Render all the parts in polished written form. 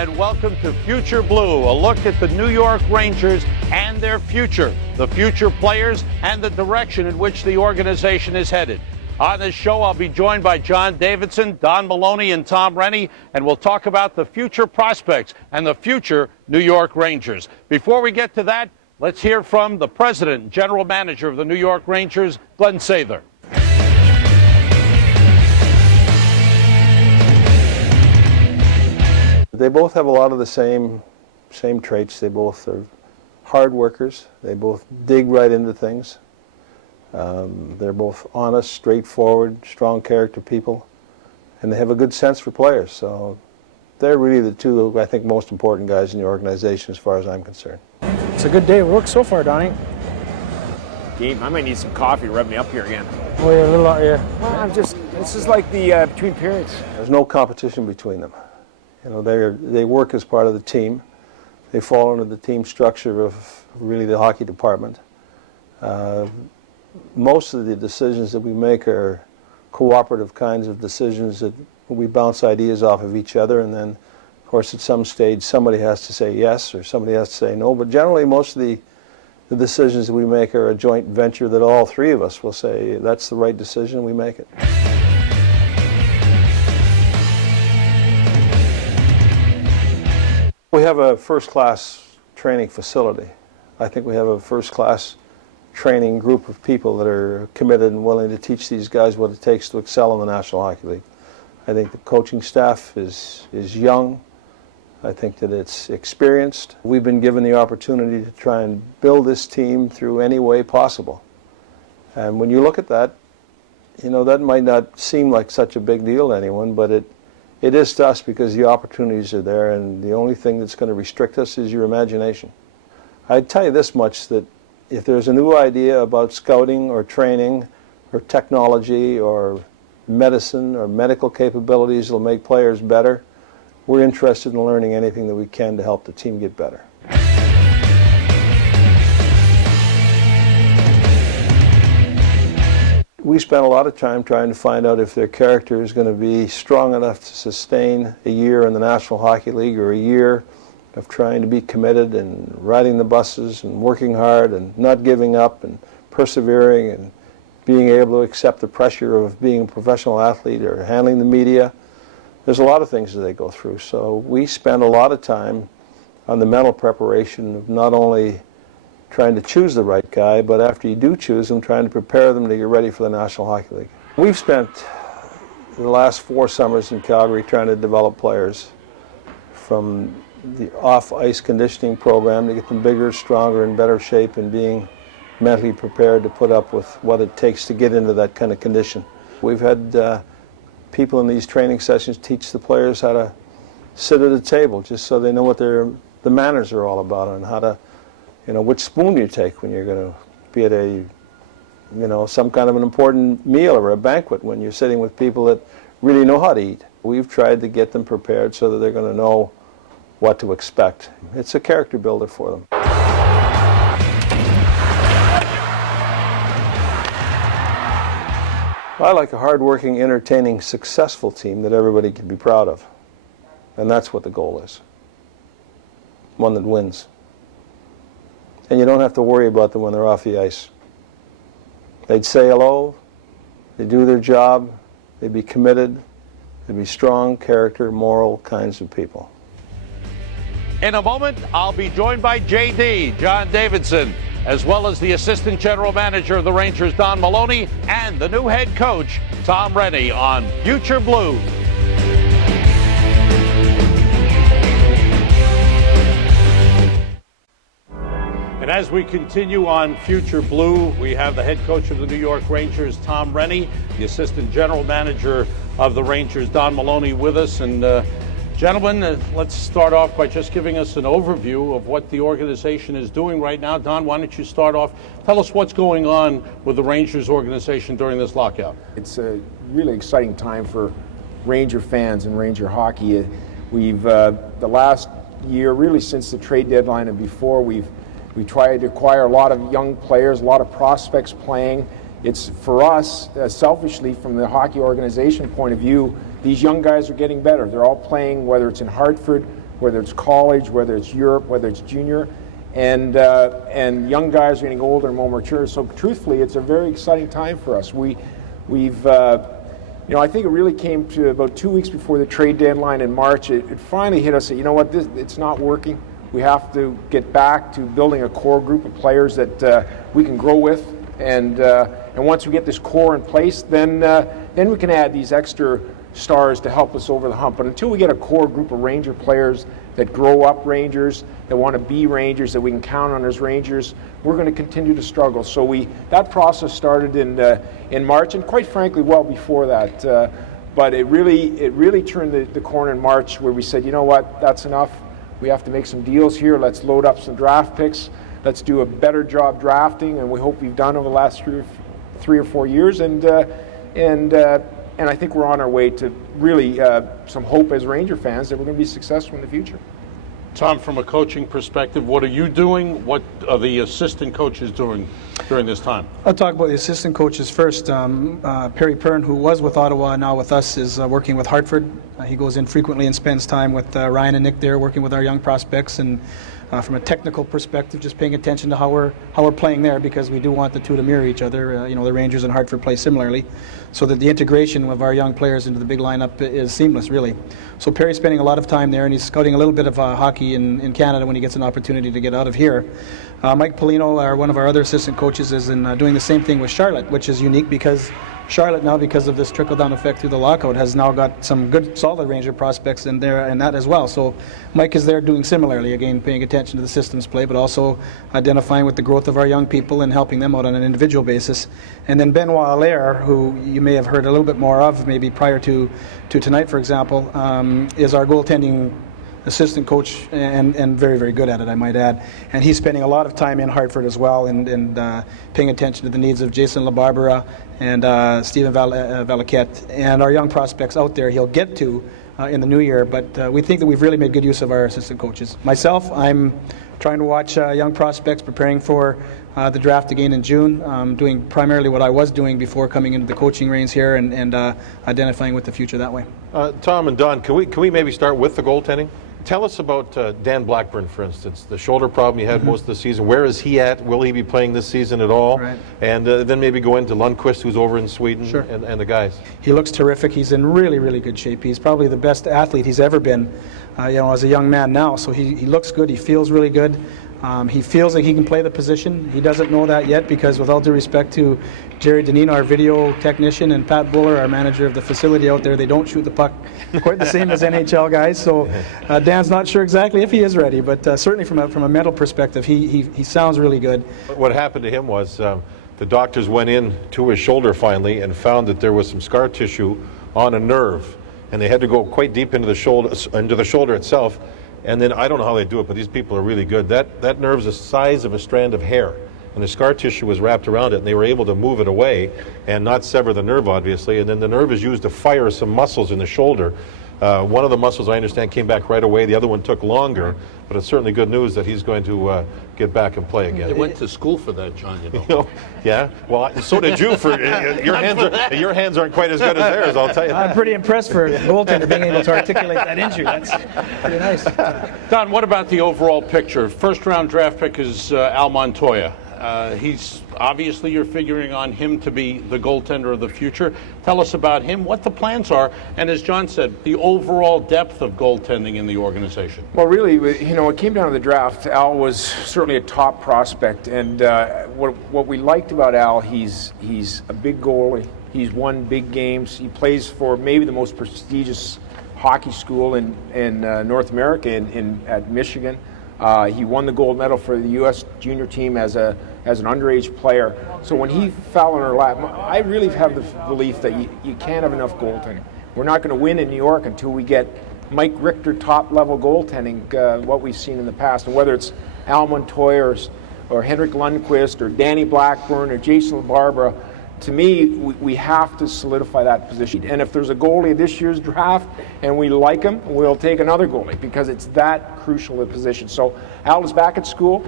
and welcome to Future Blue, a look at the New York Rangers and their future, the future players, and the direction in which the organization is headed. On this show, I'll be joined by John Davidson, Don Maloney, and Tom Rennie, and we'll talk about the future prospects and the future New York Rangers. Before we get to that, let's hear from the president and general manager of the New York Rangers, Glenn Sather. They both have a lot of the same traits. They both are hard workers. They both dig right into things. They're both honest, straightforward, strong character people, and they have a good sense for players. So they're really the two, I think, most important guys in the organization as far as I'm concerned. It's a good day of work so far, Donnie. Gabe, I might need some coffee to rub me up here again. Oh, yeah, a little, yeah. Well, this is like the between periods. There's no competition between them. You know, they work as part of the team. They fall under the team structure of really the hockey department. Most of the decisions that we make are cooperative kinds of decisions that we bounce ideas off of each other, and then, of course, at some stage somebody has to say yes or somebody has to say no. But generally, most of the decisions that we make are a joint venture that all three of us will say that's the right decision, we make it. We have a first-class training facility. I think we have a first-class training group of people that are committed and willing to teach these guys what it takes to excel in the National Hockey League. I think the coaching staff is young. I think that it's experienced. We've been given the opportunity to try and build this team through any way possible. And when you look at that, you know, that might not seem like such a big deal to anyone, but it is to us because the opportunities are there, and the only thing that's going to restrict us is your imagination. I'd tell you this much, that if there's a new idea about scouting or training or technology or medicine or medical capabilities that will make players better, we're interested in learning anything that we can to help the team get better. We spent a lot of time trying to find out if their character is going to be strong enough to sustain a year in the National Hockey League, or a year of trying to be committed and riding the buses and working hard and not giving up and persevering and being able to accept the pressure of being a professional athlete or handling the media. There's a lot of things that they go through. So we spend a lot of time on the mental preparation of not only trying to choose the right guy, but after you do choose them, trying to prepare them to get ready for the National Hockey League. We've spent the last 4 summers in Calgary trying to develop players, from the off-ice conditioning program to get them bigger, stronger, in better shape, and being mentally prepared to put up with what it takes to get into that kind of condition. We've had people in these training sessions teach the players how to sit at a table, just so they know what the manners are all about, and how to, you know, which spoon you take when you're going to be at a, you know, some kind of an important meal or a banquet, when you're sitting with people that really know how to eat. We've tried to get them prepared so that they're going to know what to expect. It's a character builder for them. I like a hard-working, entertaining, successful team that everybody can be proud of. And that's what the goal is. One that wins. And you don't have to worry about them when they're off the ice. They'd say hello, they'd do their job, they'd be committed, they'd be strong, character, moral kinds of people. In a moment, I'll be joined by JD, John Davidson, as well as the assistant general manager of the Rangers, Don Maloney, and the new head coach, Tom Rennie, on Future Blue. And as we continue on Future Blue, we have the head coach of the New York Rangers, Tom Rennie, the assistant general manager of the Rangers, Don Maloney, with us. And gentlemen, let's start off by just giving us an overview of what the organization is doing right now. Don, why don't you start off? Tell us what's going on with the Rangers organization during this lockout. It's a really exciting time for Ranger fans and Ranger hockey. We've, the last year, really since the trade deadline and before, we tried to acquire a lot of young players, a lot of prospects playing. It's for us, selfishly, from the hockey organization point of view, these young guys are getting better. They're all playing, whether it's in Hartford whether it's college, whether it's Europe, whether it's junior, and young guys are getting older and more mature. So truthfully, it's a very exciting time for us. We've I think it really came to about 2 weeks before the trade deadline in March. It finally hit us that, you know what, it's not working. We have to get back to building a core group of players that we can grow with, and once we get this core in place, then we can add these extra stars to help us over the hump. But until we get a core group of Ranger players that grow up Rangers, that want to be Rangers, that we can count on as Rangers, we're going to continue to struggle. So that process started in March, and quite frankly, well before that. But it really turned the corner in March, where we said, you know what, that's enough. We have to make some deals here. Let's load up some draft picks. Let's do a better job drafting, and we hope we've done over the last three or 4 years. And I think we're on our way to really some hope as Ranger fans that we're going to be successful in the future. Tom, from a coaching perspective, what are you doing? What are the assistant coaches doing during this time? I'll talk about the assistant coaches first. Perry Pern, who was with Ottawa, now with us, is working with Hartford. He goes in frequently and spends time with Ryan and Nick there, working with our young prospects, and from a technical perspective, just paying attention to how we're playing there, because we do want the two to mirror each other. The Rangers and Hartford play similarly, so that the integration of our young players into the big lineup is seamless, really. So Perry's spending a lot of time there, and he's scouting a little bit of hockey in Canada when he gets an opportunity to get out of here. Mike Polino, one of our other assistant coaches, is doing the same thing with Charlotte, which is unique because Charlotte now, because of this trickle-down effect through the lockout, has now got some good, solid Ranger prospects in there and that as well. So Mike is there doing similarly, again, paying attention to the systems play, but also identifying with the growth of our young people and helping them out on an individual basis. And then Benoit Allaire, who you may have heard a little bit more of, maybe prior to tonight, for example, is our goaltending assistant coach, and very, very good at it, I might add. And he's spending a lot of time in Hartford as well, and paying attention to the needs of Jason LaBarbera and Stephen Valaquette and our young prospects out there he'll get to in the new year. But we think that we've really made good use of our assistant coaches. Myself, I'm trying to watch young prospects preparing for the draft again in June, doing primarily what I was doing before coming into the coaching reins here, and identifying with the future that way. Tom and Don, can we maybe start with the goaltending? Tell us about Dan Blackburn, for instance, the shoulder problem he had most of the season. Where is he at? Will he be playing this season at all? Right. And then maybe go into Lundqvist, who's over in Sweden, Sure. and the guys. He looks terrific. He's in really, really good shape. He's probably the best athlete he's ever been, as a young man now. So he looks good. He feels really good. He feels like he can play the position. He doesn't know that yet because, with all due respect to Jerry Denino, our video technician, and Pat Buller, our manager of the facility out there, they don't shoot the puck quite the same as NHL guys. So Dan's not sure exactly if he is ready, but certainly from a mental perspective, he sounds really good. What happened to him was the doctors went in to his shoulder finally and found that there was some scar tissue on a nerve, and they had to go quite deep into the shoulder itself. And then I don't know how they do it, but these people are really good. That nerve's the size of a strand of hair, and the scar tissue was wrapped around it, and they were able to move it away and not sever the nerve, obviously. And then the nerve is used to fire some muscles in the shoulder. One of the muscles, I understand, came back right away. The other one took longer, but it's certainly good news that he's going to get back and play again. They went to school for that, John, you know. Yeah, well, so did you. For your hands aren't quite as good as theirs, I'll tell you that. I'm pretty impressed for a goaltender being able to articulate that injury. That's pretty nice. Don, what about the overall picture? First-round draft pick is Al Montoya. He's obviously, you're figuring on him to be the goaltender of the future. Tell us about him, what the plans are, and as John said, the overall depth of goaltending in the organization. Well, really, it came down to the draft. Al was certainly a top prospect, and what we liked about Al, he's a big goalie. He's won big games. He plays for maybe the most prestigious hockey school in North America, at Michigan. He won the gold medal for the U.S. junior team as an underage player. So when he fell in our lap, I really have the belief that you can't have enough goaltending. We're not going to win in New York until we get Mike Richter top-level goaltending, what we've seen in the past. And whether it's Al Montoya or Henrik Lundqvist or Danny Blackburn or Jason LaBarbera, to me, we have to solidify that position. And if there's a goalie this year's draft and we like him, we'll take another goalie because it's that crucial a position. So Al is back at school.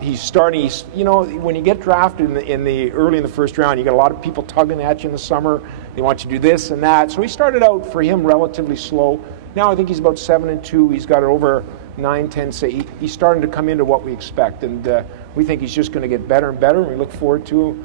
He's starting. When you get drafted early in the first round, you got a lot of people tugging at you in the summer. They want you to do this and that. So he started out for him relatively slow, Now I think he's about 7-2. He's got over 9-10. So he's starting to come into what we expect, and we think he's just going to get better and better. And we look forward to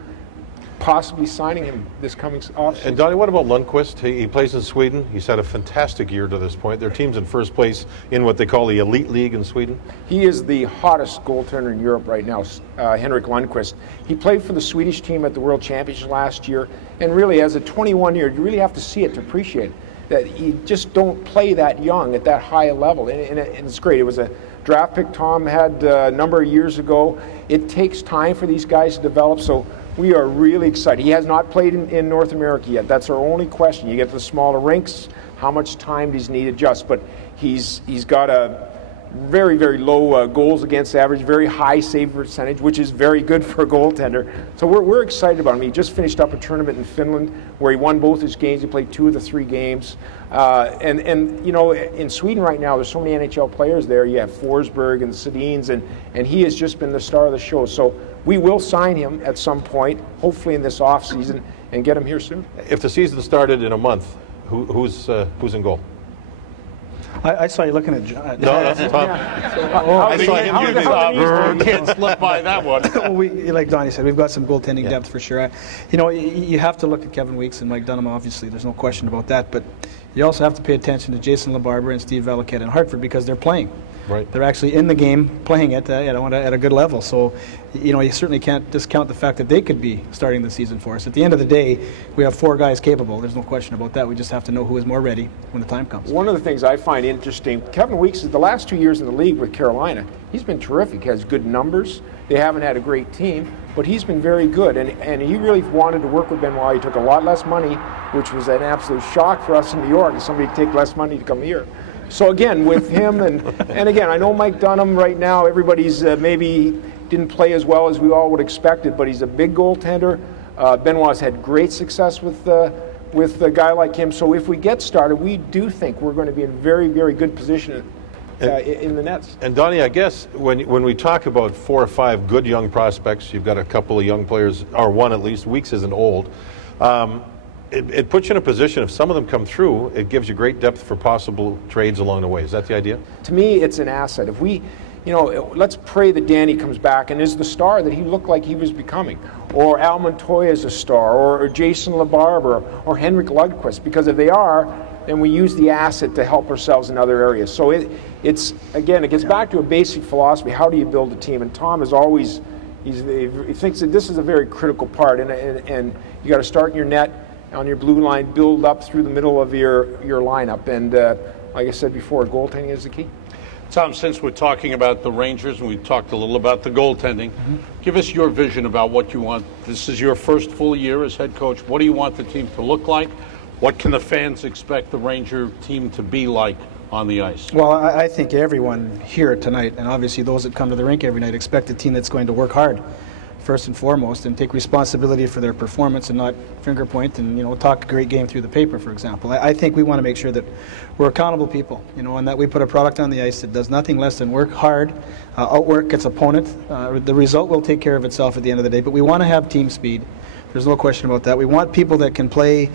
possibly signing him this coming offseason. And Donnie, what about Lundqvist? He plays in Sweden. He's had a fantastic year to this point. Their team's in first place in what they call the elite league in Sweden. He is the hottest goaltender in Europe right now, Henrik Lundqvist. He played for the Swedish team at the World Championship last year, and really as a 21-year, you really have to see it to appreciate that you just don't play that young at that high a level, and it's great. It was a draft pick Tom had a number of years ago. It takes time for these guys to develop, so we are really excited. He has not played in North America yet. That's our only question. You get to the smaller rinks, how much time does he need to adjust? But he's got a very, very low goals against average, very high save percentage, which is very good for a goaltender. So we're excited about him. He just finished up a tournament in Finland where he won both his games. He played 2 of the 3 games. And you know, in Sweden right now, there's so many NHL players there. You have Forsberg and Sedins, and he has just been the star of the show. So we will sign him at some point, hopefully in this offseason, and get him here soon. If the season started in a month, who's in goal? I saw you looking at John. No, that's Tom. I saw him give his can't slip by that one. Like Donnie said, we've got some goaltending depth for sure. You know, you have to look at Kevin Weeks and Mike Dunham, obviously. There's no question about that. But you also have to pay attention to Jason LaBarbera and Steve Valiquette in Hartford because they're playing. Right. They're actually in the game, playing it at a good level. So, you know, you certainly can't discount the fact that they could be starting the season for us. At the end of the day, we have 4 guys capable. There's no question about that. We just have to know who is more ready when the time comes. One of the things I find interesting, Kevin Weeks, the last 2 years in the league with Carolina, he's been terrific. He has good numbers. They haven't had a great team, but he's been very good. And he really wanted to work with Benoit. He took a lot less money, which was an absolute shock for us in New York, if somebody take less money to come here. So again, with him, and again, I know Mike Dunham right now, everybody's maybe didn't play as well as we all would expect it, but he's a big goaltender. Benoit's had great success with a guy like him. So if we get started, we do think we're going to be in very, very good position in the nets. And Donnie, I guess when we talk about 4 or 5 good young prospects, you've got a couple of young players, or one at least. Weeks isn't old. It puts you in a position, if some of them come through, it gives you great depth for possible trades along the way. Is that the idea? To me, it's an asset. If we, you know, let's pray that Danny comes back and is the star that he looked like he was becoming, or Al Montoya is a star, or Jason LaBarbera, or Henrik Lundqvist, because if they are, then we use the asset to help ourselves in other areas. So it's again, it gets back to a basic philosophy. How do you build a team? And Tom is always, he thinks that this is a very critical part, and you got to start in your net, on your blue line, build up through the middle of your lineup. And like I said before, goaltending is the key. Tom, since we're talking about the Rangers and we talked a little about the goaltending, give us your vision about what you want. This is your first full year as head coach. What do you want the team to look like? What can the fans expect the Ranger team to be like on the ice? Well, I think everyone here tonight, and obviously those that come to the rink every night, expect a team that's going to work hard, first and foremost, and take responsibility for their performance and not finger point and, you know, talk a great game through the paper, for example. I think we want to make sure that we're accountable people, you know, and that we put a product on the ice that does nothing less than work hard, outwork its opponent. The result will take care of itself at the end of the day, but we want to have team speed. There's no question about that. We want people that can play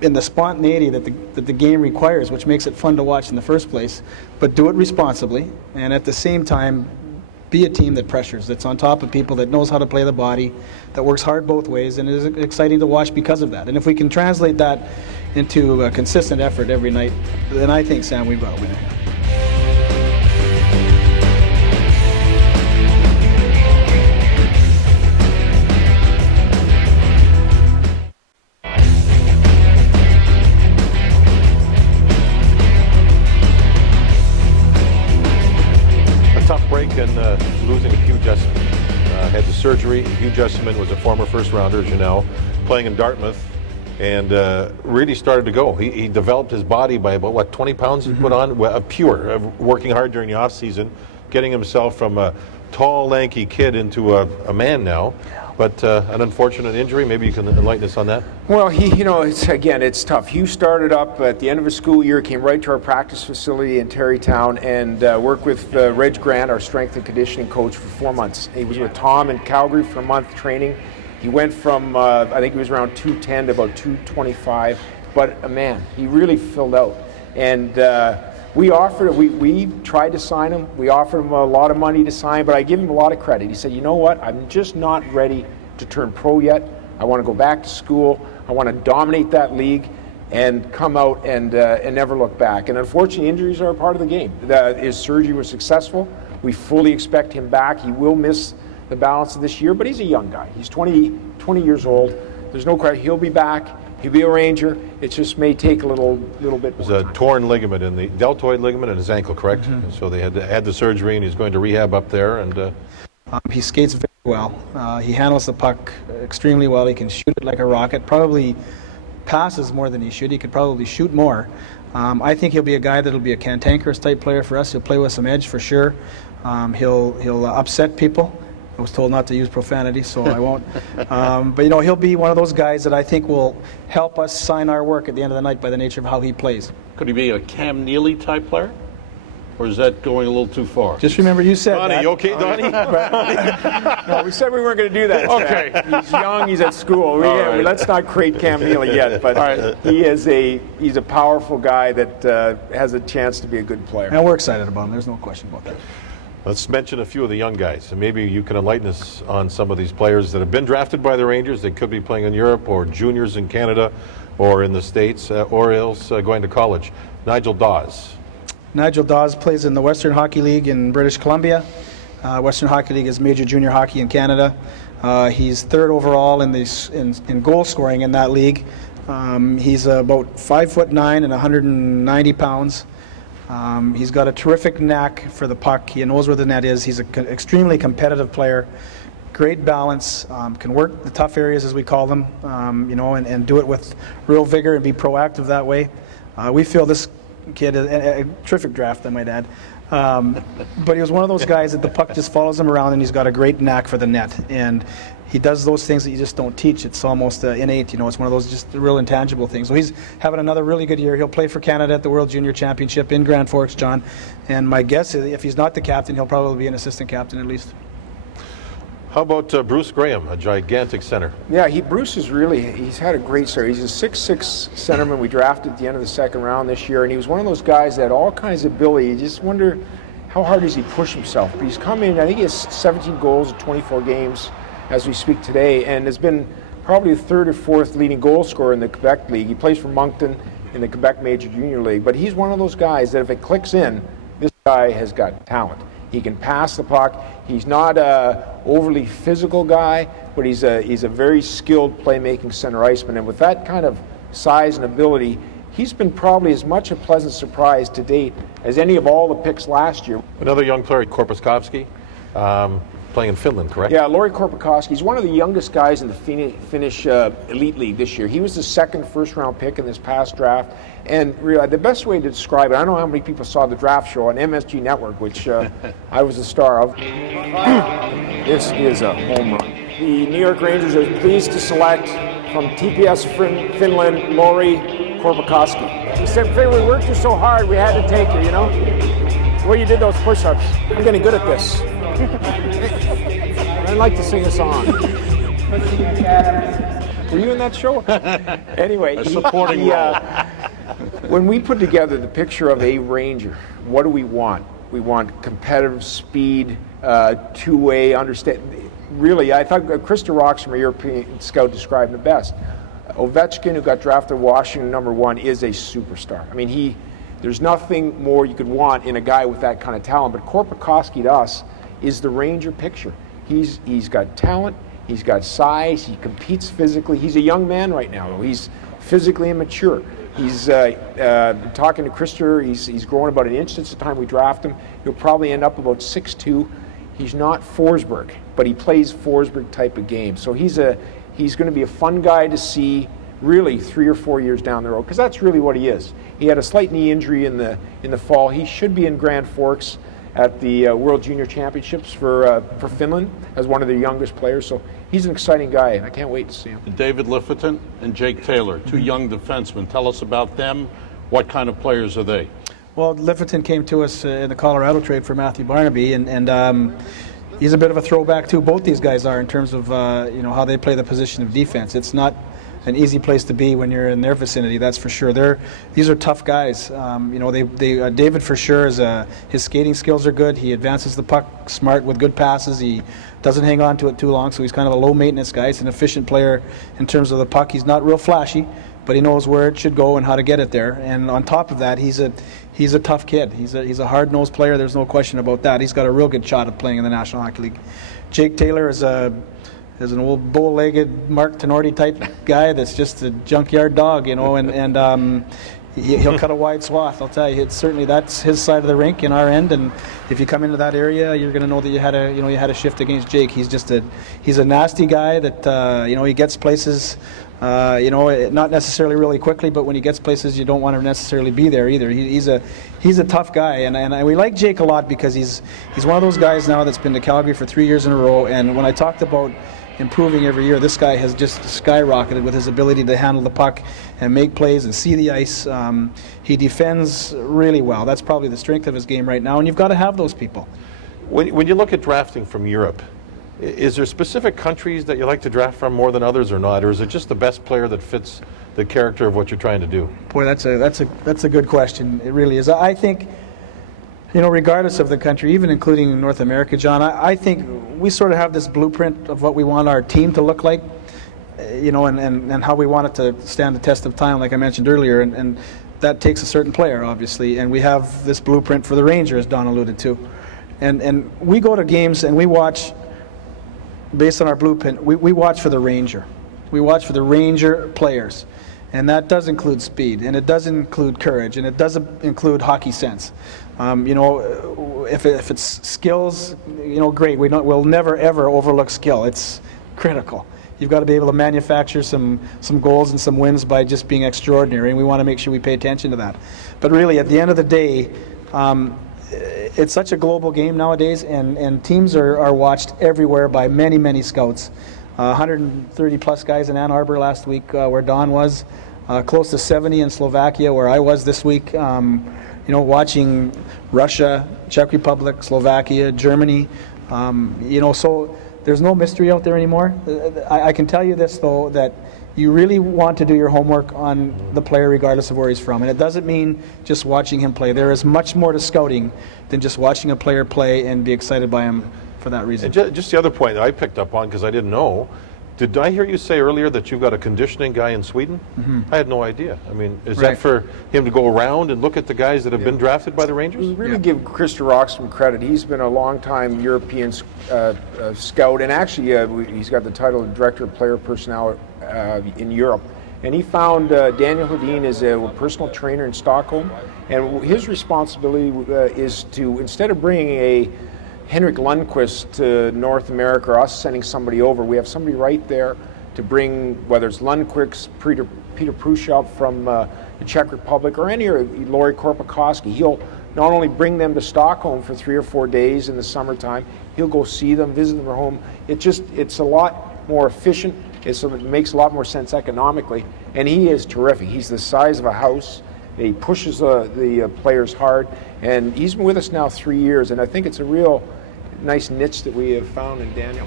in the spontaneity that the game requires, which makes it fun to watch in the first place, but do it responsibly, and at the same time be a team that pressures, that's on top of people, that knows how to play the body, that works hard both ways, and is exciting to watch because of that. And if we can translate that into a consistent effort every night, then I think, Sam, we've got a winner here. And losing Hugh Jessamine. Had the surgery. Hugh Jessamine was a former first-rounder, as you know, playing in Dartmouth, and really started to go. He developed his body by about, 20 pounds he put on? Pure, working hard during the off-season, getting himself from a tall, lanky kid into a man now. But an unfortunate injury. Maybe you can enlighten us on that. Well, it's tough. Hugh started up at the end of his school year, came right to our practice facility in Terrytown, and worked with Reg Grant, our strength and conditioning coach, for 4 months. He was with Tom in Calgary for a month training. He went from, I think he was around 210 to about 225. But man, he really filled out. And we tried to sign him. We offered him a lot of money to sign, but I give him a lot of credit. He said, you know what, I'm just not ready to turn pro yet. I want to go back to school. I want to dominate that league and come out and never look back. And unfortunately, injuries are a part of the game. His surgery was successful. We fully expect him back. He will miss the balance of this year, but he's a young guy. He's 20 years old. There's no question. He'll be back. He'll be a Ranger. It just may take a little bit more time. There's a torn ligament in the deltoid ligament in his ankle, correct? Mm-hmm. So they had the surgery, and he's going to rehab up there. And he skates very well. He handles the puck extremely well. He can shoot it like a rocket. Probably passes more than he should. He could probably shoot more. I think he'll be a guy that'll be a cantankerous type player for us. He'll play with some edge for sure. He'll upset people. I was told not to use profanity, so I won't. But he'll be one of those guys that I think will help us sign our work at the end of the night by the nature of how he plays. Could he be a Cam Neely type player? Or is that going a little too far? Just remember you said Donnie, that. you okay, Donnie? No, we said we weren't going to do that. Okay. He's young, he's at school. Let's not create Cam Neely yet, but he's a powerful guy that has a chance to be a good player. And we're excited about him. There's no question about that. Let's mention a few of the young guys, and maybe you can enlighten us on some of these players that have been drafted by the Rangers. They could be playing in Europe or juniors in Canada or in the States or else going to college. Nigel Dawes. Nigel Dawes plays in the Western Hockey League in British Columbia. Western Hockey League is major junior hockey in Canada. He's third overall in goal scoring in that league. He's about 5'9" and 190 pounds. He's got a terrific knack for the puck. He knows where the net is. He's an extremely competitive player. Great balance. Can work the tough areas, as we call them, and do it with real vigor and be proactive that way. We feel this kid, a terrific draft, I might add. But he was one of those guys that the puck just follows him around, and he's got a great knack for the net. And he does those things that you just don't teach. It's almost innate. It's one of those just real intangible things. So he's having another really good year. He'll play for Canada at the World Junior Championship in Grand Forks, John. And my guess is if he's not the captain, he'll probably be an assistant captain at least. How about Bruce Graham, a gigantic center? Yeah, Bruce is he's had a great start. He's a 6'6" centerman we drafted at the end of the second round this year, and he was one of those guys that had all kinds of ability. You just wonder how hard does he push himself. But he's come in, I think he has 17 goals in 24 games as we speak today, and has been probably the third or fourth leading goal scorer in the Quebec League. He plays for Moncton in the Quebec Major Junior League, but he's one of those guys that if it clicks in, this guy has got talent. He can pass the puck. He's not a overly physical guy, but he's a very skilled playmaking center iceman. And with that kind of size and ability, he's been probably as much a pleasant surprise to date as any of all the picks last year. Another young player, Korpikoski, playing in Finland, correct? Yeah, Lauri Korpikoski. He's one of the youngest guys in the Finnish Elite League this year. He was the second first-round pick in this past draft. And really, the best way to describe it, I don't know how many people saw the draft show on MSG Network, which I was a star of. This is a home run. The New York Rangers are pleased to select from TPS Finland, Lauri Korpikoski. He said, we worked you so hard, we had to take you, The way you did those push-ups. I'm getting good at this. I'd like to sing a song. Were you in that show? Anyway, supporting role. When we put together the picture of a Ranger, what do we want? We want competitive speed, two-way, understand. Really, I thought Krista Roxham, a European scout, described him the best. Ovechkin, who got drafted Washington #1, is a superstar. I mean, there's nothing more you could want in a guy with that kind of talent. But Korpikoski to us is the Ranger picture. He's got talent, he's got size, he competes physically. He's a young man right now, though. He's physically immature. He's talking to Krister. He's growing about an inch since the time we draft him. He'll probably end up about 6'2". He's not Forsberg, but he plays Forsberg type of game. So he's going to be a fun guy to see really 3 or 4 years down the road, because that's really what he is. He had a slight knee injury in the fall. He should be in Grand Forks at the World Junior Championships for Finland as one of their youngest players. So he's an exciting guy, and I can't wait to see him. David Lifferton and Jake Taylor, two young defensemen. Tell us about them. What kind of players are they? Well, Lifferton came to us in the Colorado trade for Matthew Barnaby, and he's a bit of a throwback too. Both these guys are in terms of how they play the position of defense. It's not an easy place to be when you're in their vicinity. That's for sure. These are tough guys. David for sure his skating skills are good. He advances the puck smart with good passes. He doesn't hang on to it too long, so he's kind of a low maintenance guy. He's an efficient player in terms of the puck. He's not real flashy, but he knows where it should go and how to get it there. And on top of that, he's a tough kid. He's a hard-nosed player. There's no question about that. He's got a real good shot at playing in the National Hockey League. Jake Taylor is an old bow-legged Mark Tenorti type guy that's just a junkyard dog, and he'll cut a wide swath. I'll tell you, that's his side of the rink in our end. And if you come into that area, you're going to know that you had a shift against Jake. He's a nasty guy that he gets places. Not necessarily really quickly, but when he gets places, you don't want to necessarily be there either. He's a tough guy, and we like Jake a lot because he's one of those guys now that's been to Calgary for 3 years in a row. And when I talked about improving every year, this guy has just skyrocketed with his ability to handle the puck and make plays and see the ice. He defends really well. That's probably the strength of his game right now, and you've got to have those people. When you look at drafting from Europe, is there specific countries that you like to draft from more than others or not, or is it just the best player that fits the character of what you're trying to do? Boy, that's a good question. It really is. I think, regardless of the country, even including North America, John, I think we sort of have this blueprint of what we want our team to look like, and how we want it to stand the test of time, like I mentioned earlier, and that takes a certain player, obviously, and we have this blueprint for the Rangers, Don alluded to. And we go to games and we watch, based on our blueprint, we watch for the Ranger. We watch for the Ranger players. And that does include speed, and it does include courage, and it does include hockey sense. If it's skills, great. We'll never ever overlook skill. It's critical. You've got to be able to manufacture some goals and some wins by just being extraordinary, and we want to make sure we pay attention to that. But really, at the end of the day, it's such a global game nowadays, and teams are watched everywhere by many, many scouts. 130 plus guys in Ann Arbor last week, where Don was, close to 70 in Slovakia, where I was this week. Watching Russia, Czech Republic, Slovakia, Germany. So there's no mystery out there anymore. I can tell you this, though, that you really want to do your homework on the player regardless of where he's from. And it doesn't mean just watching him play. There is much more to scouting than just watching a player play and be excited by him for that reason. And just the other point that I picked up on, because I didn't know, did I hear you say earlier that you've got a conditioning guy in Sweden? Mm-hmm. I had no idea. I mean, is that for him to go around and look at the guys that have been drafted by the Rangers? We really give Christer Rockstrom credit. He's been a long-time European scout, and actually he's got the title of Director of Player Personnel in Europe. And he found Daniel Hedin as a personal trainer in Stockholm, and his responsibility is to, instead of bringing a Henrik Lundqvist to North America, or us sending somebody over, we have somebody right there to bring, whether it's Lundqvist, Peter Prushov from the Czech Republic, or any, or Lori Korpikoski. He'll not only bring them to Stockholm for 3 or 4 days in the summertime, he'll go see them, visit them at home. It's a lot more efficient. It makes a lot more sense economically, and he is terrific. He's the size of a house. He pushes the players hard, and he's been with us now 3 years, and I think it's a real nice niche that we have found in Daniel.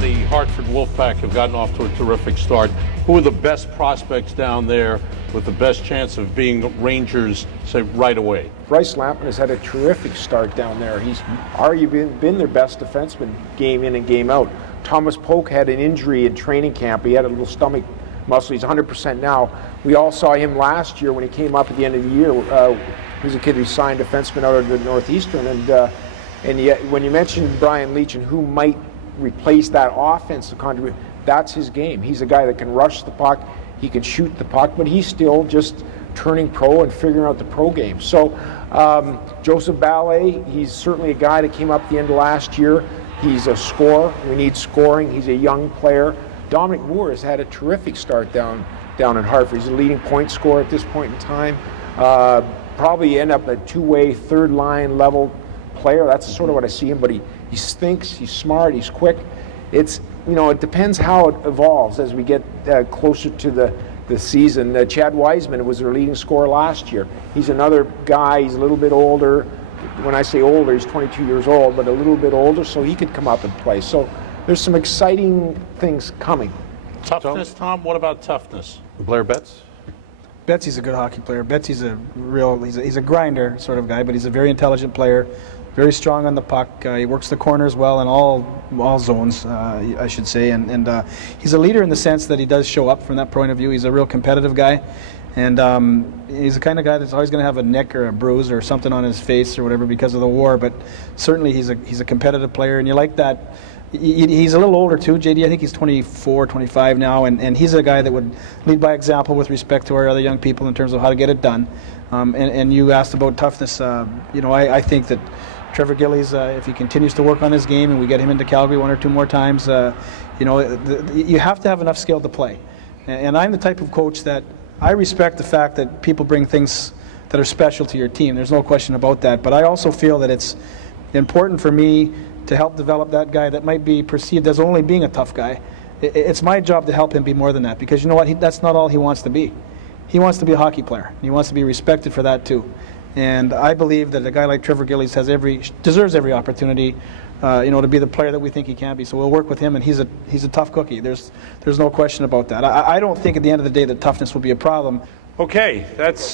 The Hartford Wolfpack have gotten off to a terrific start. Who are the best prospects down there with the best chance of being Rangers, say, right away? Bryce Lampman has had a terrific start down there. He's arguably been their best defenseman game in and game out. Thomas Polk had an injury in training camp. He had a little stomach muscle. He's 100% now. We all saw him last year when he came up at the end of the year. He was a kid who signed defenseman out of the Northeastern. And yet, when you mentioned Brian Leach and who might replace that offensive contribution, that's his game. He's a guy that can rush the puck, he can shoot the puck, but he's still just turning pro and figuring out the pro game. So Joseph Ballet, he's certainly a guy that came up at the end of last year. He's a scorer. We need scoring. He's a young player. Dominic Moore has had a terrific start down in Hartford. He's a leading point scorer at this point in time. Probably end up a two-way, third-line level player. That's sort of what I see him, but he thinks, he's smart, he's quick. It's, it depends how it evolves as we get closer to the season. Chad Wiseman was their leading scorer last year. He's another guy. He's a little bit older. When I say older, he's 22 years old, but a little bit older, so he could come up and play. So there's some exciting things coming. Toughness, Tom? What about toughness? Blair Betts? Betsy's a good hockey player. Betsy's he's a grinder sort of guy, but he's a very intelligent player, very strong on the puck. He works the corners well in all zones, I should say, and he's a leader in the sense that he does show up from that point of view. He's a real competitive guy, and he's the kind of guy that's always going to have a nick or a bruise or something on his face or whatever because of the war, but certainly he's a competitive player, and you like that. He's a little older too, JD. I think he's 24, 25 now, and he's a guy that would lead by example with respect to our other young people in terms of how to get it done. And you asked about toughness. I think that Trevor Gillies, if he continues to work on his game and we get him into Calgary one or two more times, you have to have enough skill to play. And I'm the type of coach that I respect the fact that people bring things that are special to your team. There's no question about that. But I also feel that it's important for me to help develop that guy that might be perceived as only being a tough guy. It's my job to help him be more than that, because you know what? That's not all he wants to be. He wants to be a hockey player. He wants to be respected for that too. And I believe that a guy like Trevor Gillies deserves every opportunity, to be the player that we think he can be. So we'll work with him, and he's a tough cookie. There's no question about that. I don't think at the end of the day that toughness will be a problem. Okay, that's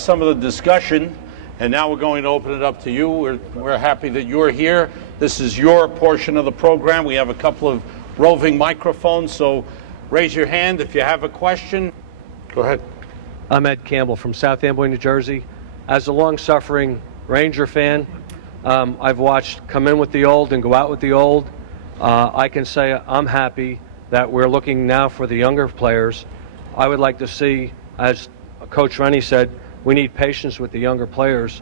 some of the discussion. And now we're going to open it up to you. We're happy that you're here. This is your portion of the program. We have a couple of roving microphones, so raise your hand if you have a question. Go ahead. I'm Ed Campbell from South Amboy, New Jersey. As a long-suffering Ranger fan, I've watched come in with the old and go out with the old. I can say I'm happy that we're looking now for the younger players. I would like to see, as Coach Rennie said, we need patience with the younger players.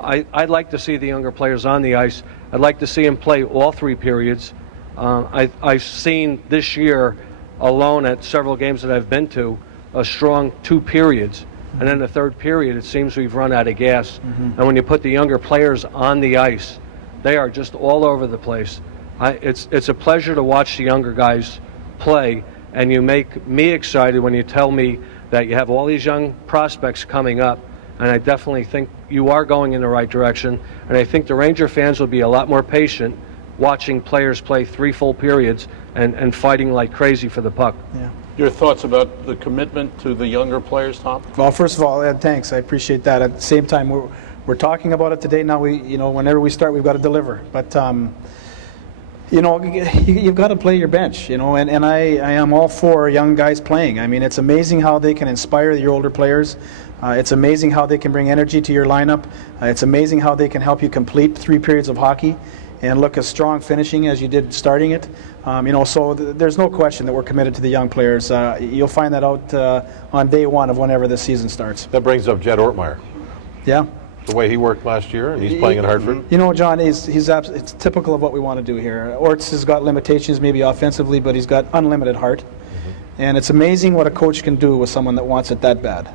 I'd like to see the younger players on the ice. I'd like to see them play all three periods. I've seen this year alone at several games that I've been to a strong 2 periods. And then the third period, it seems we've run out of gas. And when you put the younger players on the ice, they are just all over the place. It's a pleasure to watch the younger guys play, and you make me excited when you tell me that you have all these young prospects coming up, and I definitely think you are going in the right direction. And I think the Ranger fans will be a lot more patient watching players play 3 full periods and fighting like crazy for the puck. Yeah. Your thoughts about the commitment to the younger players, Tom? Well, first of all, Ed, thanks. I appreciate that. At the same time, we're talking about it today. Now whenever we start, we've got to deliver. But you've got to play your bench, and I am all for young guys playing. I mean, it's amazing how they can inspire your older players. It's amazing how they can bring energy to your lineup. It's amazing how they can help you complete 3 periods of hockey and look as strong finishing as you did starting it. So there's no question that we're committed to the young players. You'll find that out on day one of whenever the season starts. That brings up Jed Ortmeyer. Yeah. The way he worked last year, and he's playing in Hartford. John, it's typical of what we want to do here. Orts has got limitations maybe offensively, but he's got unlimited heart. And it's amazing what a coach can do with someone that wants it that bad.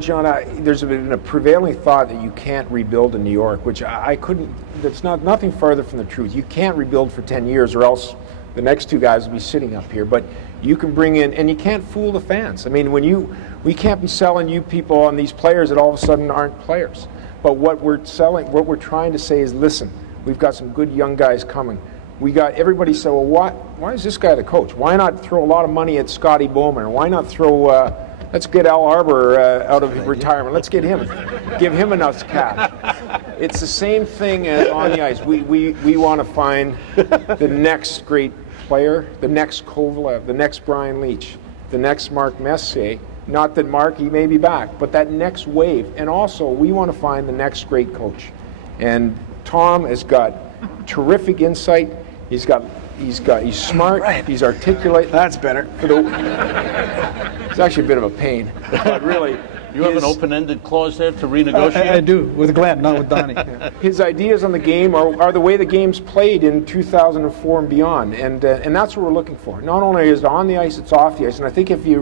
John, there's been a prevailing thought that you can't rebuild in New York, which I couldn't. That's nothing further from the truth. You can't rebuild for 10 years, or else the next 2 guys will be sitting up here. But you can bring in, and you can't fool the fans. I mean, we can't be selling you people on these players that all of a sudden aren't players. But what we're trying to say is, listen, we've got some good young guys coming. We got everybody say, well, why is this guy the coach? Why not throw a lot of money at Scotty Bowman? Or why not throw? Let's get Al Arbor out of retirement. Let's get him, give him enough cash. It's the same thing as on the ice. We want to find the next great player, the next Kovalev, the next Brian Leach, the next Mark Messier. Not that Mark, he may be back, but that next wave. And also, we want to find the next great coach. And Tom has got terrific insight. He's smart. Right. He's articulate. That's better. It's actually a bit of a pain, but really. You have an open-ended clause there to renegotiate? I do, with Glenn, not with Donnie. Yeah. His ideas on the game are the way the game's played in 2004 and beyond, and that's what we're looking for. Not only is it on the ice, it's off the ice, and I think if you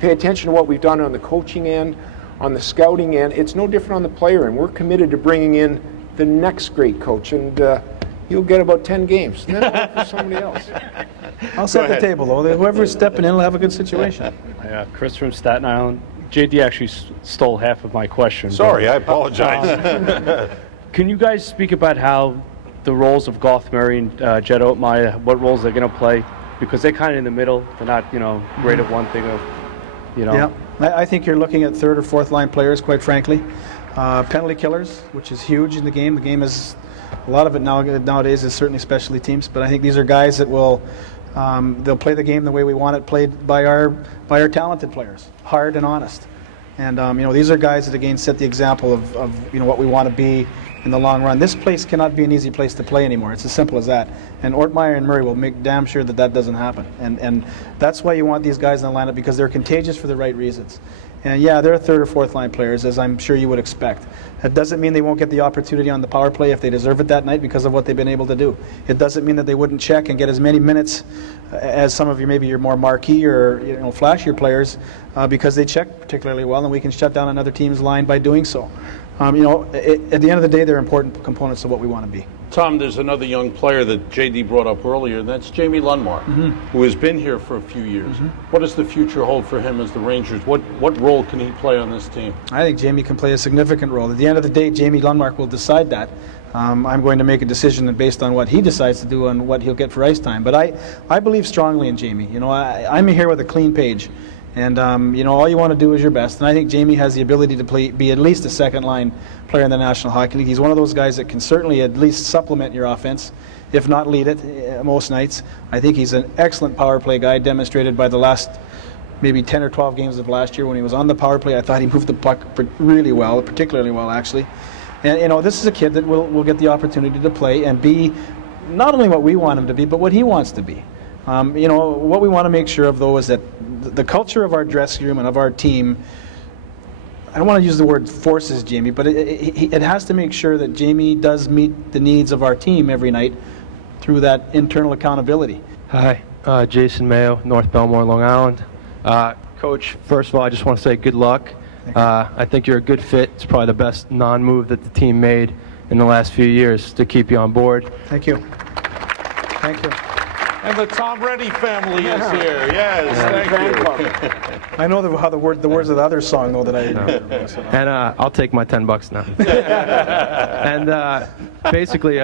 pay attention to what we've done on the coaching end, on the scouting end, it's no different on the player end. We're committed to bringing in the next great coach, and you'll get about 10 games. And then it'll work for somebody else. I'll set the table, though. Whoever's stepping in will have a good situation. Yeah, Chris from Staten Island. JD actually stole half of my question. Sorry, I apologize. Can you guys speak about how the roles of Garth Murray and Jed Oatmeyer, what roles they're going to play? Because they're kind of in the middle. They're not, great at one thing. Yeah, I think you're looking at third or fourth line players, quite frankly. Penalty killers, which is huge in the game. The game is, a lot of it nowadays is certainly specialty teams, but I think these are guys that will, they'll play the game the way we want it played by our talented players, hard and honest. And these are guys that again set the example of what we want to be in the long run. This place cannot be an easy place to play anymore. It's as simple as that. And Ortmeyer and Murray will make damn sure that doesn't happen. And that's why you want these guys in the lineup, because they're contagious for the right reasons. And yeah, they're third or fourth line players, as I'm sure you would expect. That doesn't mean they won't get the opportunity on the power play if they deserve it that night because of what they've been able to do. It doesn't mean that they wouldn't check and get as many minutes as some of your more marquee or flashier players because they check particularly well, and we can shut down another team's line by doing so. At the end of the day, they're important components of what we want to be. Tom, there's another young player that JD brought up earlier, and that's Jamie Lundmark, who has been here for a few years. What does the future hold for him as the Rangers? What role can he play on this team? I think Jamie can play a significant role. At the end of the day, Jamie Lundmark will decide that. I'm going to make a decision based on what he decides to do and what he'll get for ice time. But I believe strongly in Jamie. I'm here with a clean page. And, all you want to do is your best. And I think Jamie has the ability to be at least a second-line player in the National Hockey League. He's one of those guys that can certainly at least supplement your offense, if not lead it most nights. I think he's an excellent power play guy, demonstrated by the last maybe 10 or 12 games of last year when he was on the power play. I thought he moved the puck really well, particularly well, actually. And, this is a kid that will get the opportunity to play and be not only what we want him to be, but what he wants to be. What we want to make sure of, though, is that the culture of our dressing room and of our team, I don't want to use the word forces Jamie, but it has to make sure that Jamie does meet the needs of our team every night through that internal accountability. Hi, Jason Mayo, North Belmore, Long Island. Coach, first of all, I just want to say good luck. I think you're a good fit. It's probably the best non-move that the team made in the last few years to keep you on board. Thank you. Thank you. And the Tom Reddy family is here. Yes, thank you. I know the words of the other song, though, that I remember. And I'll take my $10 now. And basically,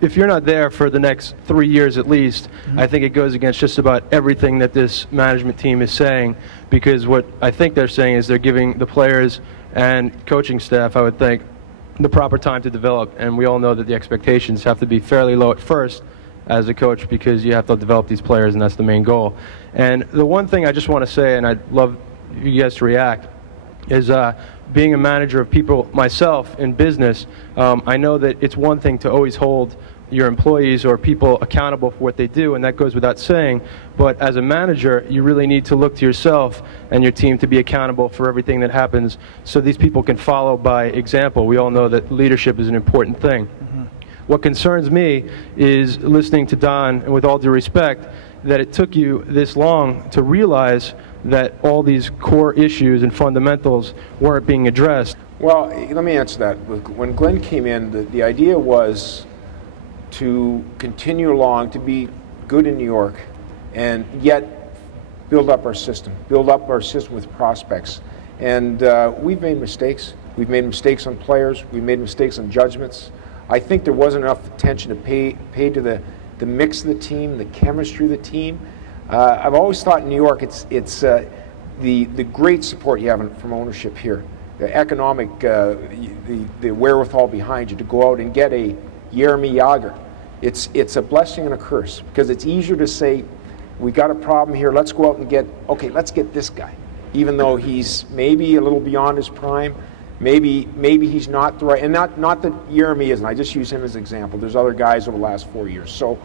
if you're not there for the next 3 years at least, I think it goes against just about everything that this management team is saying, because what I think they're saying is they're giving the players and coaching staff, I would think, the proper time to develop. And we all know that the expectations have to be fairly low at first as a coach, because you have to develop these players, and that's the main goal. And the one thing I just want to say, and I'd love you guys to react, is being a manager of people myself in business, I know that it's one thing to always hold your employees or people accountable for what they do, and that goes without saying, but as a manager, you really need to look to yourself and your team to be accountable for everything that happens, so these people can follow by example. We all know that leadership is an important thing. What concerns me is listening to Don, and with all due respect, that it took you this long to realize that all these core issues and fundamentals weren't being addressed. Well, let me answer that. When Glenn came in, the idea was to continue along, to be good in New York, and yet build up our system with prospects. And we've made mistakes. We've made mistakes on players. We've made mistakes on judgments. I think there wasn't enough attention to pay to the mix of the team, the chemistry of the team. I've always thought in New York, it's the great support you have from ownership here, the economic, the wherewithal behind you to go out and get a Jeremy Jagr. It's a blessing and a curse, because it's easier to say, we got a problem here, let's go out and let's get this guy, even though he's maybe a little beyond his prime. Maybe he's not the right, and not that Jeremy isn't. I just use him as an example. There's other guys over the last 4 years. So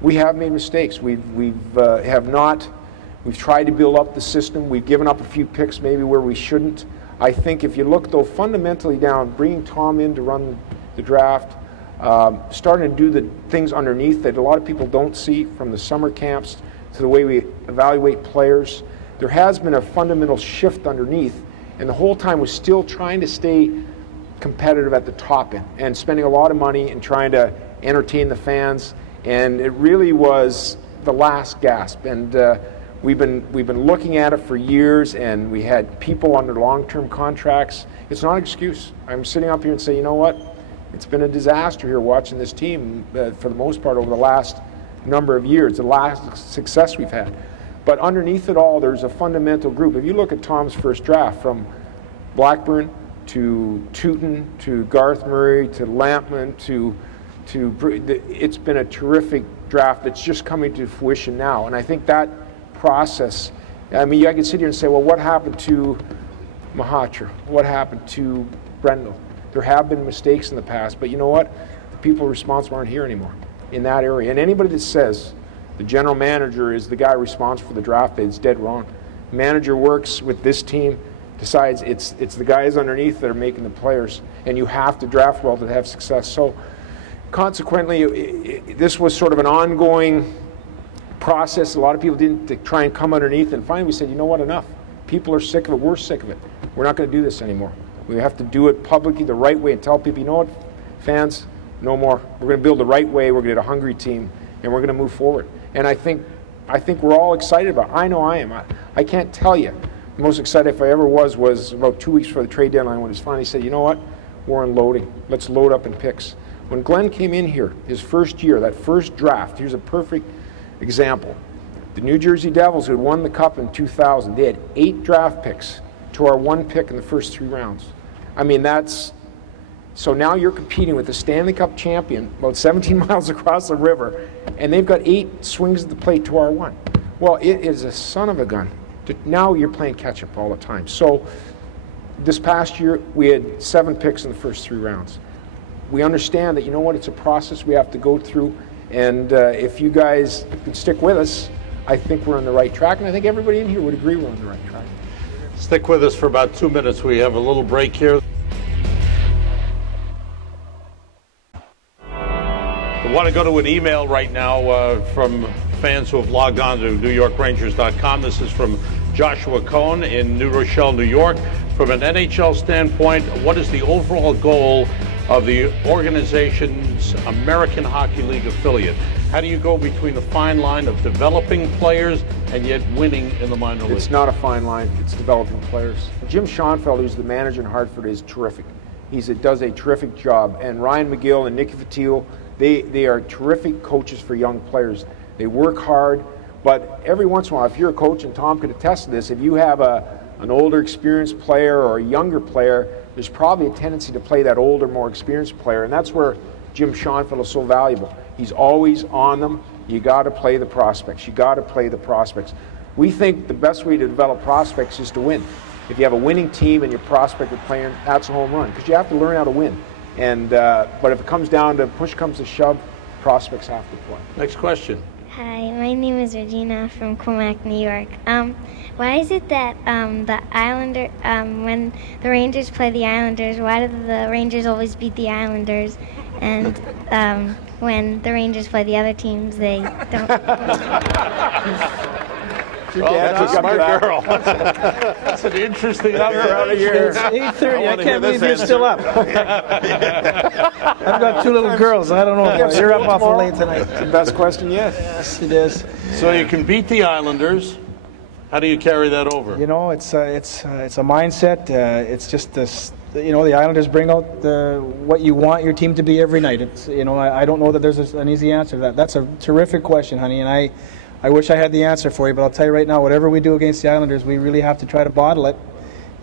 we have made mistakes. We've tried to build up the system. We've given up a few picks maybe where we shouldn't. I think if you look, though, fundamentally down, bringing Tom in to run the draft, starting to do the things underneath that a lot of people don't see, from the summer camps to the way we evaluate players, there has been a fundamental shift underneath. And the whole time was still trying to stay competitive at the top end and spending a lot of money and trying to entertain the fans, and it really was the last gasp. And we've been looking at it for years, and we had people under long-term contracts. It's not an excuse. I'm sitting up here and say, you know what? It's been a disaster here watching this team for the most part over the last number of years, the last success we've had. But underneath it all, there's a fundamental group. If you look at Tom's first draft, from Blackburn to Tootin to Garth Murray to Lampman to it's been a terrific draft that's just coming to fruition now. And I think that process, I mean, I could sit here and say, well, what happened to Mahatra? What happened to Brendel? There have been mistakes in the past, but you know what? The people responsible aren't here anymore in that area. And anybody that says the general manager is the guy responsible for the draft is dead wrong. Manager works with this team, decides it's the guys underneath that are making the players, and you have to draft well to have success. So consequently, this was sort of an ongoing process. A lot of people didn't try and come underneath, and finally we said, you know what, enough. People are sick of it. We're sick of it. We're not going to do this anymore. We have to do it publicly the right way and tell people, you know what, fans, no more. We're going to build the right way. We're going to get a hungry team, and we're going to move forward. And I think we're all excited about it. I know I am. I can't tell you. The most excited if I ever was about 2 weeks before the trade deadline when it was finally said, you know what, we're unloading. Let's load up in picks. When Glenn came in here, his first year, that first draft, here's a perfect example. The New Jersey Devils, who had won the Cup in 2000, they had 8 draft picks to our 1 pick in the first 3 rounds. I mean, so now you're competing with the Stanley Cup champion about 17 miles across the river, and they've got 8 swings at the plate to our 1. Well, it is a son of a gun. Now you're playing catch-up all the time. So this past year, we had 7 picks in the first 3 rounds. We understand that, you know what, it's a process we have to go through, and if you guys could stick with us, I think we're on the right track, and I think everybody in here would agree we're on the right track. Stick with us for about 2 minutes. We have a little break here. I want to go to an email right now from fans who have logged on to NewYorkRangers.com. This is from Joshua Cohn in New Rochelle, New York. From an NHL standpoint, what is the overall goal of the organization's American Hockey League affiliate? How do you go between the fine line of developing players and yet winning in the minor league? It's not a fine line. It's developing players. Jim Schoenfeld, who's the manager in Hartford, is terrific. He does a terrific job. And Ryan McGill and Nicky Fattil, they are terrific coaches for young players. They work hard, but every once in a while, if you're a coach, and Tom could attest to this, if you have an older experienced player or a younger player, there's probably a tendency to play that older, more experienced player, and that's where Jim Schoenfeld is so valuable. He's always on them. You got to play the prospects. You got to play the prospects. We think the best way to develop prospects is to win. If you have a winning team and your prospect are playing, that's a home run, because you have to learn how to win. And but if it comes down to push comes to shove, prospects have to play. Next question. Hi, my name is Regina from Comac, New York. Why is it that the Islander, when the Rangers play the Islanders, why do the Rangers always beat the Islanders? And when the Rangers play the other teams, they don't. Well, that's a smart girl. That's an interesting observation. It's 8:30. I can't believe you're still up. I've got 2 little girls. I don't know. You're up awful late tonight. It's the best question yet. Yes, it is. So you can beat the Islanders. How do you carry that over? You know, it's a mindset. It's just this. You know, the Islanders bring out what you want your team to be every night. It's, you know, I don't know that there's an easy answer to that. That's a terrific question, honey, and I wish I had the answer for you, but I'll tell you right now, whatever we do against the Islanders, we really have to try to bottle it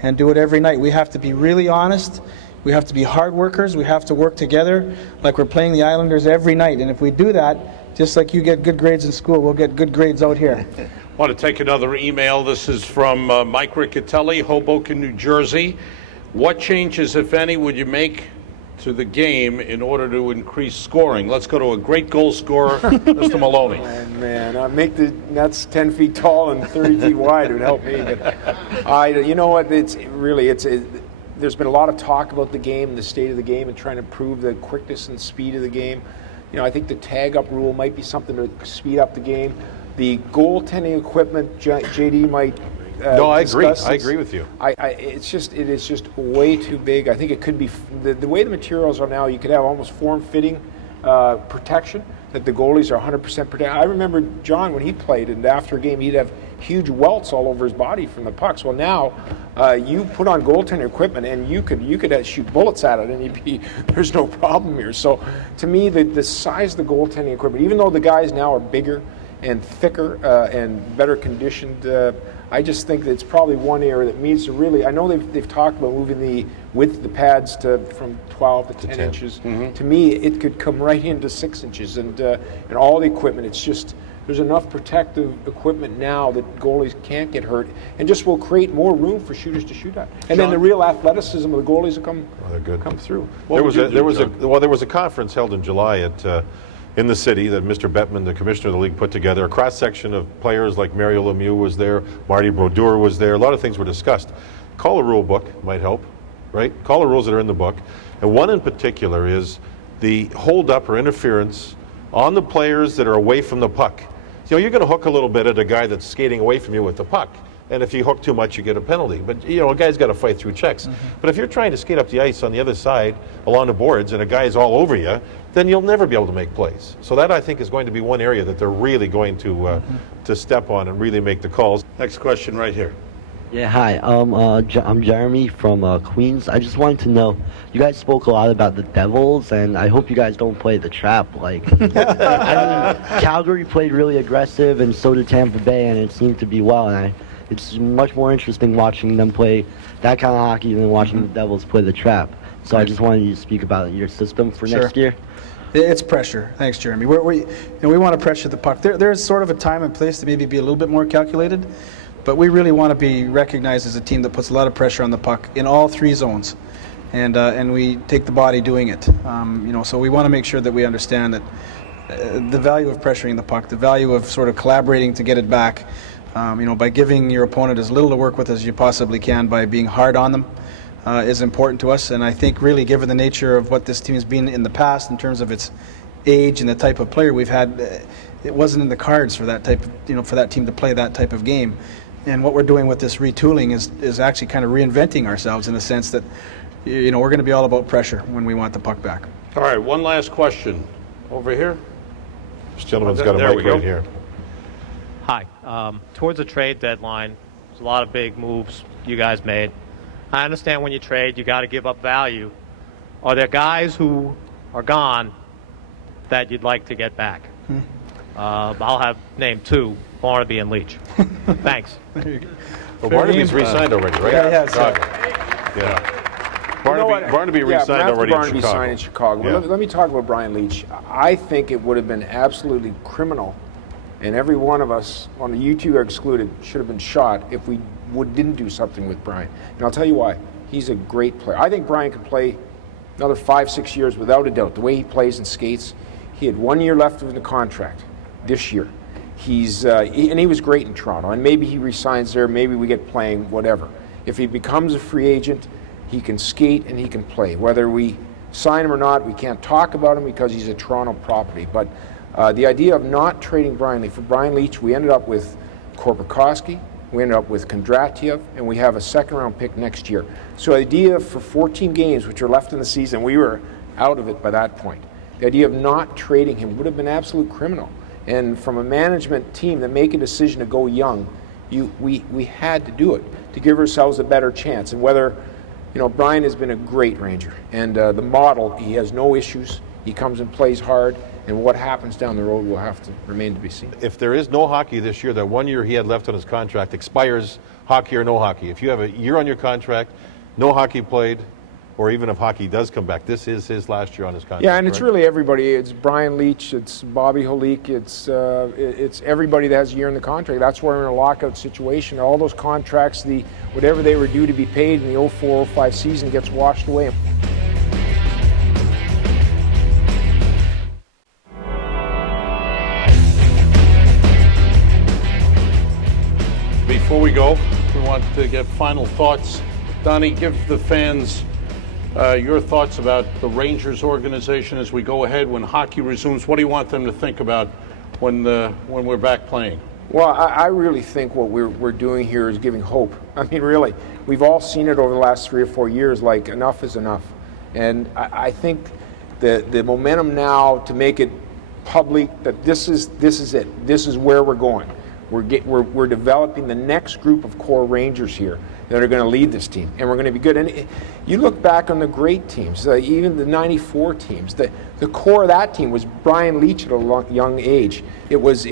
and do it every night. We have to be really honest. We have to be hard workers. We have to work together like we're playing the Islanders every night. And if we do that, just like you get good grades in school, we'll get good grades out here. I want to take another email. This is from Mike Riccatelli, Hoboken, New Jersey. What changes, if any, would you make to the game in order to increase scoring? Let's go to a great goal scorer, Mr. Maloney. Oh, man, make the nets 10 feet tall and 30 feet wide. It would help me. But you know what? There's been a lot of talk about the game, the state of the game, and trying to improve the quickness and speed of the game. You know, I think the tag-up rule might be something to speed up the game. The goaltending equipment, JD might. No, I agree. I agree with you. It is just way too big. I think it could be the way the materials are now. You could have almost form-fitting protection, that the goalies are 100% protected. I remember John when he played, and after a game he'd have huge welts all over his body from the pucks. Well, now you put on goaltender equipment and you could shoot bullets at it, and there's no problem here. So to me, the size of the goaltending equipment, even though the guys now are bigger and thicker and better conditioned, I just think that it's probably one area that needs to really, I know they've talked about moving the width of the pads from 12 to 10 inches. Mm-hmm. To me, it could come right into 6 inches, and all the equipment, it's just, there's enough protective equipment now that goalies can't get hurt, and just will create more room for shooters to shoot at. And then the real athleticism of the goalies will come through. There was a conference held in July in the city that Mr. Bettman, the commissioner of the league, put together. A cross-section of players like Mario Lemieux was there, Marty Brodeur was there. A lot of things were discussed. Call a rule book might help, right? Call the rules that are in the book. And one in particular is the hold-up or interference on the players that are away from the puck. You know, you're going to hook a little bit at a guy that's skating away from you with the puck. And if you hook too much, you get a penalty. But, you know, a guy's got to fight through checks. Mm-hmm. But if you're trying to skate up the ice on the other side along the boards and a guy's all over you, then you'll never be able to make plays. So that, I think, is going to be one area that they're really going to step on and really make the calls. Next question right here. Yeah, hi. I'm Jeremy from Queens. I just wanted to know, you guys spoke a lot about the Devils, and I hope you guys don't play the trap. Like, I mean, Calgary played really aggressive, and so did Tampa Bay, and it seemed to be well. And it's much more interesting watching them play that kind of hockey than watching the Devils play the trap. So I just wanted you to speak about your system for next year. It's pressure. Thanks, Jeremy. We want to pressure the puck. There's sort of a time and place to maybe be a little bit more calculated, but we really want to be recognized as a team that puts a lot of pressure on the puck in all three zones, and we take the body doing it. So we want to make sure that we understand that the value of pressuring the puck, the value of sort of collaborating to get it back, by giving your opponent as little to work with as you possibly can, by being hard on them, is important to us. And I think really, given the nature of what this team has been in the past in terms of its age and the type of player we've had, it wasn't in the cards for that type of, for that team to play that type of game. And what we're doing with this retooling is actually kind of reinventing ourselves in the sense that, we're going to be all about pressure when we want the puck back. All right, one last question over here. This gentleman's got a mic right here. Hi. Towards the trade deadline, there's a lot of big moves you guys made. I understand when you trade, you got to give up value. Are there guys who are gone that you'd like to get back? I'll have named two, Barnaby and Leach. Thanks. Well, Barnaby's re-signed already, right? Yeah. Barnaby re-signed already Barnaby in Chicago. signed in Chicago. Yeah. Let me talk about Brian Leach. I think it would have been absolutely criminal, and every one of us, on the you two are excluded, should have been shot if we didn't do something with Brian. And I'll tell you why. He's a great player. I think Brian could play another 5-6 years without a doubt. The way he plays and skates, he had 1 year left of the contract this year. And he was great in Toronto, and maybe he resigns there, maybe we get playing, whatever. If he becomes a free agent, he can skate and he can play. Whether we sign him or not, we can't talk about him because he's a Toronto property. But the idea of not trading Brian Leach, for Brian Leach, we ended up with Korpikoski, we ended up with Kondratiev, and we have a second-round pick next year. So the idea for 14 games, which are left in the season, we were out of it by that point. The idea of not trading him would have been absolute criminal. And from a management team that make a decision to go young, we had to do it to give ourselves a better chance. And whether, Brian has been a great Ranger, and the model, he has no issues. He comes and plays hard, and what happens down the road will have to remain to be seen. If there is no hockey this year, that 1 year he had left on his contract expires, hockey or no hockey. If you have a year on your contract, no hockey played, or even if hockey does come back, this is his last year on his contract. Yeah, and it's really everybody. It's Brian Leach, it's Bobby Holik, it's everybody that has a year in the contract. That's why we're in a lockout situation. All those contracts, whatever they were due to be paid in the 04-05 season gets washed away. Before we go, we want to get final thoughts. Donnie, give the fans your thoughts about the Rangers organization as we go ahead when hockey resumes. What do you want them to think about when we're back playing? Well, I really think what we're doing here is giving hope. I mean, really, we've all seen it over the last 3 or 4 years, like enough is enough. And I think the momentum now to make it public that this is it. This is where we're going. We're developing the next group of core Rangers here that are going to lead this team, and we're going to be good. And you look back on the great teams, even the '94 teams. The core of that team was Brian Leach at a young age. It was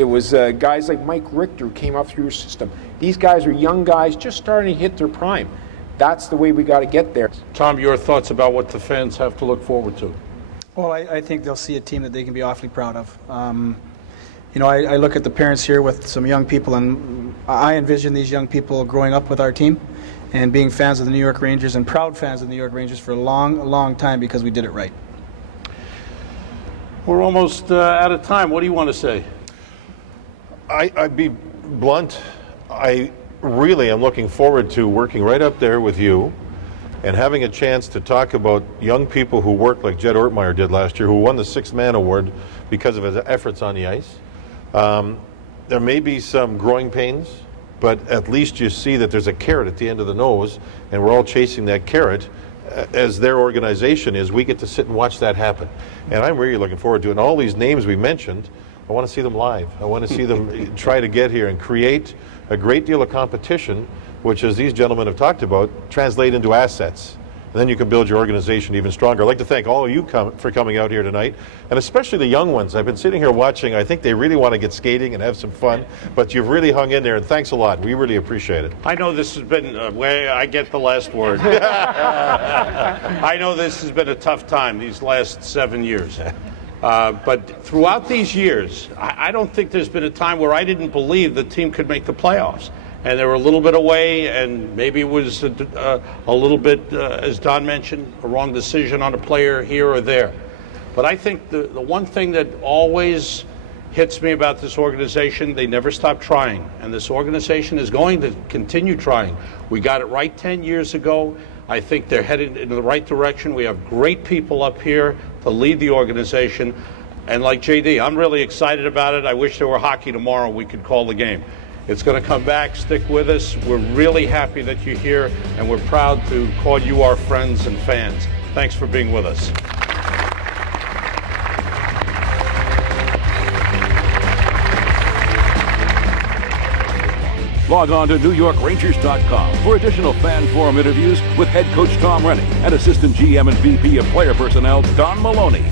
guys like Mike Richter who came up through your system. These guys are young guys just starting to hit their prime. That's the way we got to get there. Tom, your thoughts about what the fans have to look forward to? Well, I think they'll see a team that they can be awfully proud of. I look at the parents here with some young people, and I envision these young people growing up with our team and being fans of the New York Rangers and proud fans of the New York Rangers for a long time because we did it right. We're almost out of time. What do you want to say? I'd be blunt. I really am looking forward to working right up there with you and having a chance to talk about young people who work like Jed Ortmeyer did last year, who won the Sixth Man Award because of his efforts on the ice. There may be some growing pains, but at least you see that there's a carrot at the end of the nose, and we're all chasing that carrot. As their organization is, we get to sit and watch that happen. And I'm really looking forward to it. And all these names we mentioned, I want to see them live. I want to see them try to get here and create a great deal of competition, which, as these gentlemen have talked about, translate into assets. And then you can build your organization even stronger. I'd like to thank all of you for coming out here tonight, and especially the young ones. I've been sitting here watching. I think they really want to get skating and have some fun, but you've really hung in there, and thanks a lot. We really appreciate it. I know this has been, I get the last word. I know this has been a tough time these last 7 years. But throughout these years, I don't think there's been a time where I didn't believe the team could make the playoffs. And they were a little bit away, and maybe it was a little bit, as Don mentioned, a wrong decision on a player here or there. But I think the one thing that always hits me about this organization, they never stop trying. And this organization is going to continue trying. We got it right 10 years ago. I think they're headed in the right direction. We have great people up here to lead the organization. And like JD, I'm really excited about it. I wish there were hockey tomorrow. We could call the game. It's going to come back. Stick with us. We're really happy that you're here, and we're proud to call you our friends and fans. Thanks for being with us. Log on to NewYorkRangers.com for additional fan forum interviews with head coach Tom Rennie and assistant GM and VP of player personnel Don Maloney.